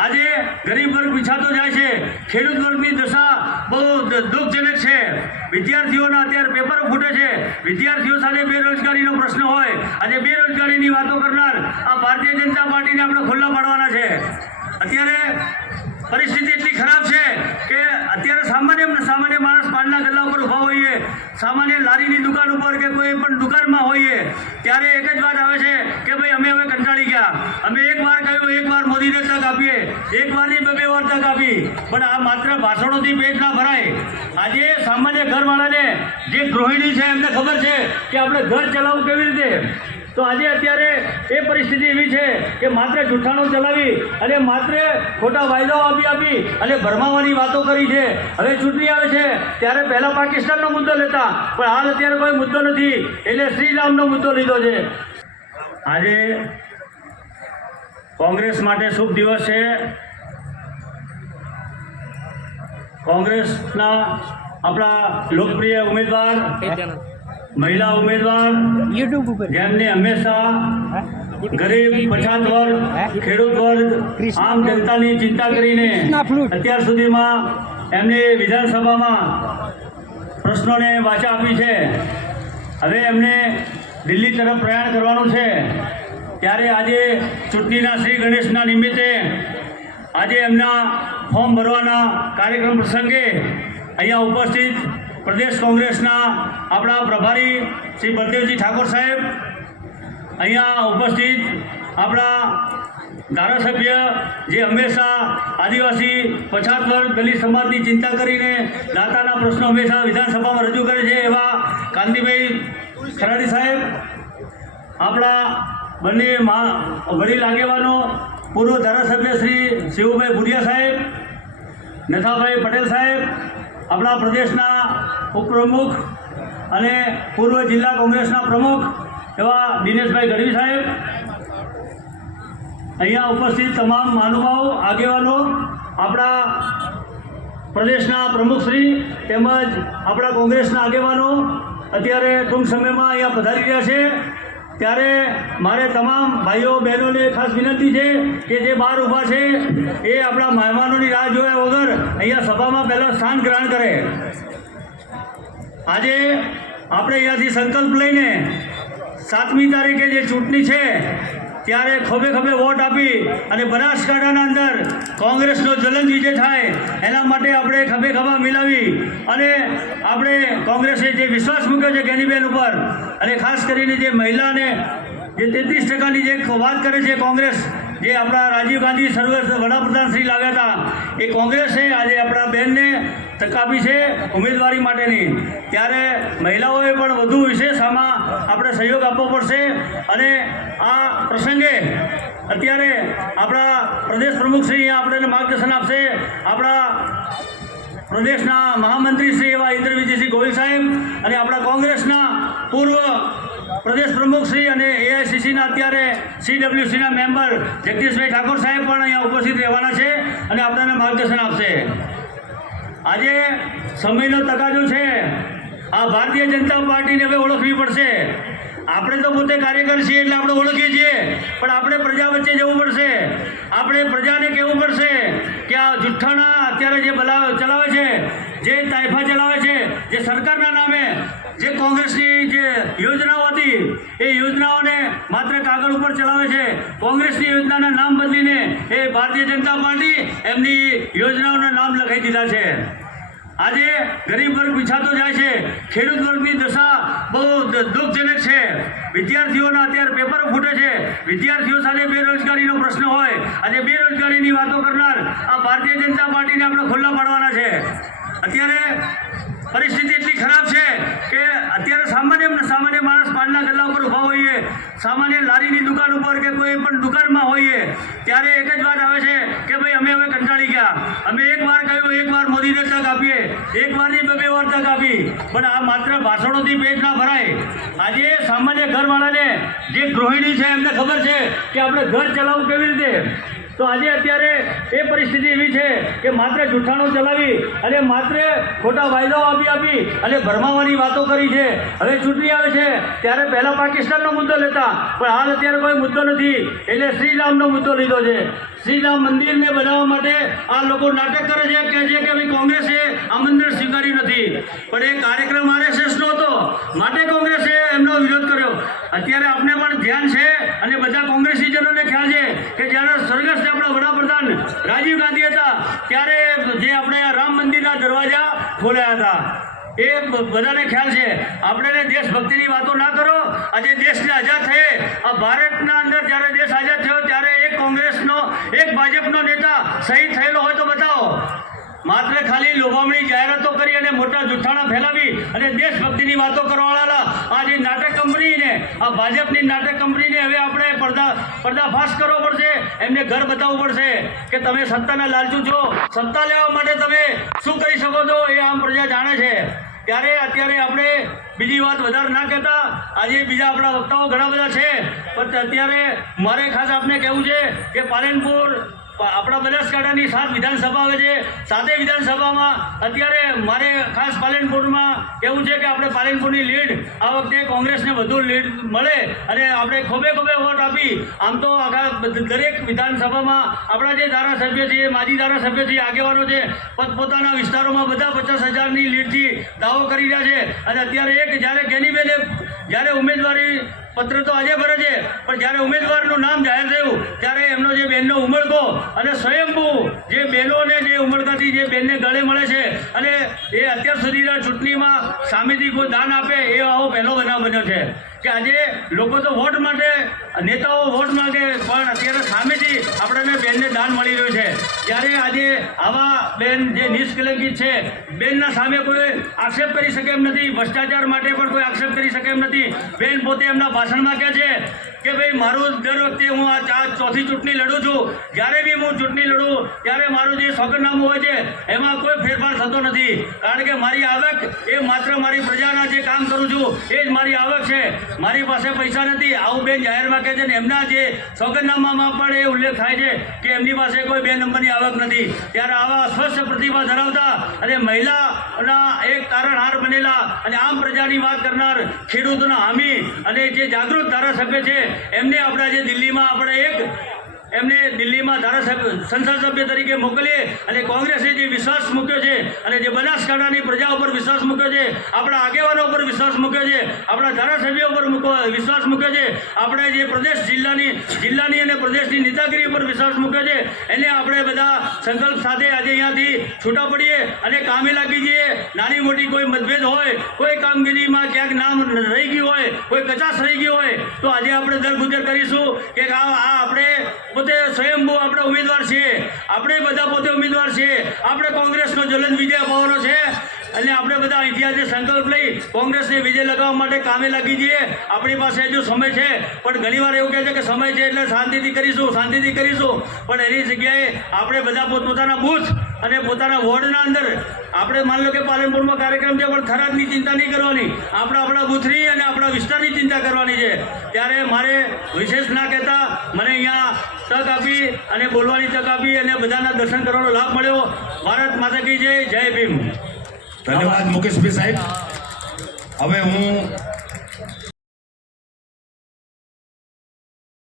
આજે ગરીબ વર્ગ પીછાતો જાય છે, ખેડૂત વર્ગની દશા બહુ દુઃખજનક છે। વિદ્યાર્થીઓના અત્યારે પેપરો ફૂટે છે, વિદ્યાર્થીઓ સાથે બેરોજગારીનો પ્રશ્ન હોય। આજે બેરોજગારીની વાતો કરનાર આ ભારતીય જનતા પાર્ટીને આપણે ખુલ્લા પાડવાના છે। અત્યારે પરિસ્થિતિ એટલી ખરાબ છે કે અત્યારે સામાન્ય માણસ પાનના ગલ્લા ઉપર ઊભા હોઈએ, સામાન્ય લારીની દુકાન ઉપર કે કોઈ પણ દુકાનમાં હોઈએ, ત્યારે એક જ વાત આવે છે કે ભાઈ અમે હવે કંટાળી ગયા, અમે એક વાર કહ્યું, એક વાર મોદીને તક આપીએ, એક વારની બે વાર તક આપી, પણ આ માત્ર ભાષણોથી પેટ ના ભરાય। આજે સામાન્ય ઘરવાળાને જે ગૃહિણી છે એમને ખબર છે કે આપણે ઘર ચલાવવું કેવી રીતે, તો આજે અત્યારે એ પરિસ્થિતિ એવી છે કે માત્ર જૂઠાણું ચલાવી અને માત્ર ખોટા વાયદાઓ આપી અને ભરમાવાની વાતો કરી છે। હવે ચૂંટણી આવે છે ત્યારે પહેલાં પાકિસ્તાનનો મુદ્દો લેતા, પણ હાલ અત્યારે કોઈ મુદ્દો નથી, એટલે શ્રીરામનો મુદ્દો લીધો છે। આજે કોંગ્રેસ માટે શુભ દિવસ છે। કોંગ્રેસના આપણા લોકપ્રિય ઉમેદવાર, મહિલા ઉમેદવાર, જેમને હંમેશા ગરીબ, પછાત વર્ગ, ખેડૂત વર્ગ, આમ જનતાની ચિંતા કરીને અત્યાર સુધીમાં એમને વિધાનસભામાં પ્રશ્નોને વાચા આપી છે। હવે એમને દિલ્હી તરફ પ્રયાણ કરવાનું છે, ત્યારે આજે ચૂંટણીના શ્રી ગણેશના નિમિત્તે આજે એમના ફોર્મ ભરવાના કાર્યક્રમ પ્રસંગે અહીંયા ઉપસ્થિત પ્રદેશ કોંગ્રેસના આપણા પ્રભારી શ્રી બળદેવજી ઠાકોર સાહેબ, અહીંયા ઉપસ્થિત આપણા ધારાસભ્ય જે હંમેશા આદિવાસી, પછાત વર્ગ, દલિત સમાજની ચિંતા કરીને દાતાના પ્રશ્નો હંમેશા વિધાનસભામાં રજૂ કરે છે એવા કાંતિભાઈ ખરાડી સાહેબ, આપણા બંને વડીલ આગેવાનો, પૂર્વ ધારાસભ્ય શ્રી શિવભાઈ ભુડિયા સાહેબ, નથાભાઈ પટેલ સાહેબ, આપણા પ્રદેશના ઉપપ્રમુખ અને પૂર્વ જિલ્લા કોંગ્રેસના પ્રમુખ એવા દિનેશભાઈ ગઢવી સાહેબ, અહીંયા ઉપસ્થિત તમામ મહાનુભાવો, આગેવાનો, આપણા પ્રદેશના પ્રમુખશ્રી તેમજ આપણા કોંગ્રેસના આગેવાનો અત્યારે ટૂંક સમયમાં અહીંયા પધારી રહ્યા છે। ત્યારે મારે તમામ ભાઈઓ બહેનોને ખાસ વિનંતી છે કે જે બહાર ઊભા છે એ આપણા મહેમાનોની રાહ જોયા વગર અહીંયા સભામાં પહેલાં સ્થાન ગ્રહણ કરે। આજે આપણે અહીંયાથી સંકલ્પ લઈને 7મી તારીખે જે ચૂંટણી છે ત્યારે ખભે ખભે વોટ આપી અને બનાસકાંઠાના અંદર કોંગ્રેસનો જ્વલંત વિજય થાય એના માટે આપણે ખભે ખભા મિલાવી અને આપણે કોંગ્રેસે જે વિશ્વાસ મૂક્યો છે ગેનીબેન ઉપર, અને ખાસ કરીને જે મહિલાને જે 33%ની જે વાત કરે છે કોંગ્રેસ, જે આપણા રાજીવ ગાંધી વડાપ્રધાન શ્રી લાવ્યા હતા, એ કોંગ્રેસે આજે આપણા બહેનને તક આપી છે ઉમેદવારી માટેની। ત્યારે મહિલાઓએ પણ વધુ વિશેષ આમાં આપણે સહયોગ આપવો પડશે। અને આ પ્રસંગે અત્યારે આપણા પ્રદેશ પ્રમુખશ્રી આપણને માર્ગદર્શન આપશે, આપણા પ્રદેશના મહામંત્રી શ્રી એવા ઇન્દ્ર વિજયસિંહ ગોહિલ સાહેબ, અને આપણા કોંગ્રેસના પૂર્વ પ્રદેશ પ્રમુખ શ્રી અને એઆઈસીસીના અત્યારે CWCના મેમ્બર જગદીશભાઈ ઠાકોર સાહેબ પણ અહીંયા ઉપસ્થિત રહેવાના છે અને આપણને માર્ગદર્શન આપશે। આજે સમયનો તકાજો છે, આ ભારતીય જનતા પાર્ટીને હવે ઓળખવી પડશે। આપણે તો પોતે કાર્યકર છીએ એટલે આપણે ઓળખીએ છીએ, પણ આપણે પ્રજા વચ્ચે જવું પડશે। આપણે પ્રજાને કહેવું પડશે કે આ જુઠ્ઠાણા અત્યારે જે ચલાવે છે, જે તાઇફા ચલાવે છે, જે સરકારના નામે જે કોંગ્રેસની જે યોજનાઓ હતી એ યોજનાઓને માત્ર કાગળ ઉપર ચલાવે છે। કોંગ્રેસની યોજનાના નામ બદલીને એ ભારતીય જનતા પાર્ટી એમની યોજનાઓના નામ લખાઈ દીધા છે। આજે ગરીબ વર્ગ પીછાતો જાય છે, ખેડૂત વર્ગની દશા બહુ દુઃખજનક છે। વિદ્યાર્થીઓના અત્યારે પેપરો ફૂટે છે, વિદ્યાર્થીઓ સાથે બેરોજગારીનો પ્રશ્ન હોય। આજે બેરોજગારીની વાતો કરનાર આ ભારતીય જનતા પાર્ટીને આપણે ખુલ્લા પાડવાના છે। અત્યારે પરિસ્થિતિ એટલી ખરાબ છે કે અત્યારે સામાન્ય માણસ પાનના ગલ્લા ઉપર ઊભા હોઈએ, સામાન્ય લારીની દુકાન ઉપર કે કોઈ પણ દુકાનમાં હોઈએ, ત્યારે એક જ વાત આવે છે કે ભાઈ અમે હવે કંટાળી ગયા, અમે એક વાર કહ્યું, એક વાર મોદીને તક આપીએ, એક વારની બે વાર તક આપી, પણ આ માત્ર ભાષણોથી પેટ ના ભરાય। આજે સામાન્ય ઘરવાળાને જે ગૃહિણી છે એમને ખબર છે કે આપણે ઘર ચલાવવું કેવી રીતે, તો આજે અત્યારે એ પરિસ્થિતિ એવી છે કે માત્ર જૂઠાણું ચલાવી અને માત્ર ખોટા વાયદાઓ આપી અને ભરમાવાની વાતો કરી છે. હવે ચૂંટણી આવે છે ત્યારે પહેલા પાકિસ્તાનનો મુદ્દો લેતા, પણ હાલ અત્યારે કોઈ મુદ્દો નથી એટલે શ્રીરામનો મુદ્દો લીધો છે. શ્રીરામ મંદિરને બનાવવા માટે આ લોકો નાટક કરે છે, કહે છે કે ભાઈ કોંગ્રેસે આમંત્રણ સ્વીકાર્યું નથી, પણ એ કાર્યક્રમ RSSનો હતો માટે કોંગ્રેસે એમનો વિરોધ કર્યો. અત્યારે આપણે પણ ધ્યાન છે અને બધા કોંગ્રેસીજનોને ખ્યાલ છે કે જ્યારે સ્વર્ગસ્થ આપણા વડાપ્રધાન રાજીવ ગાંધી હતા ત્યારે જે આપણે આ રામ મંદિરના દરવાજા ખોલ્યા હતા, એ બધાને ખ્યાલ છે. આપણે દેશભક્તિની વાતો ના કરો. આજે દેશને આઝાદ થયે, આ ભારતના અંદર જ્યારે દેશ આઝાદ થયો ત્યારે એક કોંગ્રેસનો એક ભાજપનો નેતા શહીદ થયેલો હોય તો બતાવો. માત્ર ખાલી લોભામણી જાહેરાતો કરી અને મોટા જૂઠાણા ફેલાવી અને દેશભક્તિની વાતો કરવાવાળા આ જે નાટક કંપનીને, આ ભાજપની નાટક કંપનીને હવે આપણે પર્દાફાશ કરવો પડશે. એમને ઘર બતાવવું પડશે કે તમે સત્તાના લાલચુ છો, સત્તા લેવા માટે તમે શું કરી શકો છો એ આમ પ્રજા જાણે છે. ત્યારે અત્યારે આપણે બીજી વાત વધારે ના કહેતા. આજે બીજા આપણા વક્તાઓ ઘણા બધા છે, પણ અત્યારે મારે ખાસ આપને કહેવું છે કે પાલનપુર આપણા બનાસકાંઠાની 7 વિધાનસભા આવે છે. 7 વિધાનસભામાં અત્યારે મારે ખાસ પાલનપુરમાં કહેવું છે કે આપણે પાલનપુરની લીડ આ વખતે કોંગ્રેસને વધુ લીડ મળે અને આપણે ખોબે વોટ આપી. આમ તો આખા દરેક વિધાનસભામાં આપણા જે ધારાસભ્ય છે, માજી ધારાસભ્ય છે, આગેવાનો છે, પોતપોતાના વિસ્તારોમાં બધા 50,000ની લીડથી દાવો કરી રહ્યા છે. અને અત્યારે જ્યારે ગેનીબેને જ્યારે ઉમેદવારી પત્ર તો આજે ભરે છે, પણ જ્યારે ઉમેદવારનું નામ જાહેર થયું ત્યારે એમનો જે બહેનનો ઉમળકો અને સ્વયંભૂ જે બહેનોને જે ઉમળકાથી જે બહેનને ગળે મળે છે અને એ અત્યાર સુધીના ચૂંટણીમાં સામેથી કોઈ દાન આપે એ આવો પહેલો બનાવ બન્યો છે કે આજે લોકો તો વોટ માટે, નેતાઓ વોટ માંગે, પણ અત્યારે સામેથી આપણને બહેનને દાન મળી રહ્યું છે. ત્યારે આજે આવા બહેન જે નિષ્કલંકિત છે, બહેનના સામે કોઈ આક્ષેપ કરી શકે એમ નથી, ભ્રષ્ટાચાર માટે પણ કોઈ આક્ષેપ કરી શકે એમ નથી. બહેન પોતે એમના ભાષણમાં કહે છે કે ભાઈ મારું દર વખતે હું આ 4થી ચૂંટણી લડું છું, જ્યારે બી હું ચૂંટણી લડું ત્યારે મારું જે સોગંદનામું હોય છે એમાં કોઈ ફેરફાર થતો નથી, કારણ કે મારી આવક એ માત્ર મારી પ્રજાના જે કામ કરું છું એ જ મારી આવક છે, મારી પાસે પૈસા નથી. આવું બેન જાહેરમાં કહે છે ને એમના જે સોગંદનામામાં પણ એ ઉલ્લેખ થાય છે કે એમની પાસે કોઈ 2 નંબરની આવક નથી. ત્યારે આવા સ્વચ્છ પ્રતિભા ધરાવતા અને મહિલાના એક તારણહાર બનેલા અને આમ પ્રજાની વાત કરનાર, ખેડૂતોના હામી અને જે જાગૃત ધારાસભ્ય છે એમને આપણા જે દિલ્હીમાં ધારાસભ્ય, સંસદ સભ્ય તરીકે મોકલીએ અને કોંગ્રેસે જે વિશ્વાસ મૂક્યો છે અને જે બનાસકાંઠાની પ્રજા ઉપર વિશ્વાસ મૂક્યો છે, આપણા આગેવાનો ઉપર વિશ્વાસ મૂક્યો છે, આપણા ધારાસભ્યો ઉપર વિશ્વાસ મૂક્યો છે, આપણે જે પ્રદેશ જિલ્લાની અને પ્રદેશની નેતાગીરી ઉપર વિશ્વાસ મૂક્યો છે, એને આપણે બધા સંકલ્પ સાથે આજે અહીંયાથી છૂટા પડીએ અને કામે લાગી જઈએ. નાની મોટી કોઈ મતભેદ હોય, કોઈ કામગીરીમાં ક્યાંક નામ રહી ગયું હોય, કોઈ કચાશ રહી ગઈ હોય તો આજે આપણે દરગુજર કરીશું કે આ આપણે પોતે સ્વયંભૂ આપણે ઉમેદવાર છીએ, આપણે બધા પોતે ઉમેદવાર છીએ, આપણે કોંગ્રેસનો જ્વલંત વિજય અપાવવાનો છે અને આપણે બધા અહીંથી આજે સંકલ્પ લઈ કોંગ્રેસને વિજય લગાવવા માટે કામે લાગી જઈએ. આપણી પાસે હજુ સમય છે, પણ ઘણીવાર એવું કહે છે કે સમય છે એટલે શાંતિથી કરીશું, પણ એની જગ્યાએ આપણે બધા પોતપોતાના બૂથ અને પોતાના વોર્ડના અંદર આપણે માની લો કે પાલનપુરમાં કાર્યક્રમ છે, પણ થરાદની ચિંતા નહીં કરવાની, આપણા બૂથની અને આપણા વિસ્તારની ચિંતા કરવાની છે. ત્યારે મારે વિશેષ ના કહેતા મને અહીંયા તક આપી અને બોલવાની તક આપી અને બધાના દર્શન કરવાનો લાભ મળ્યો. ભારત માતા કી જય, જય ભીમ. ધન્યવાદ મુકેશભાઈ સાહેબ. હવે હું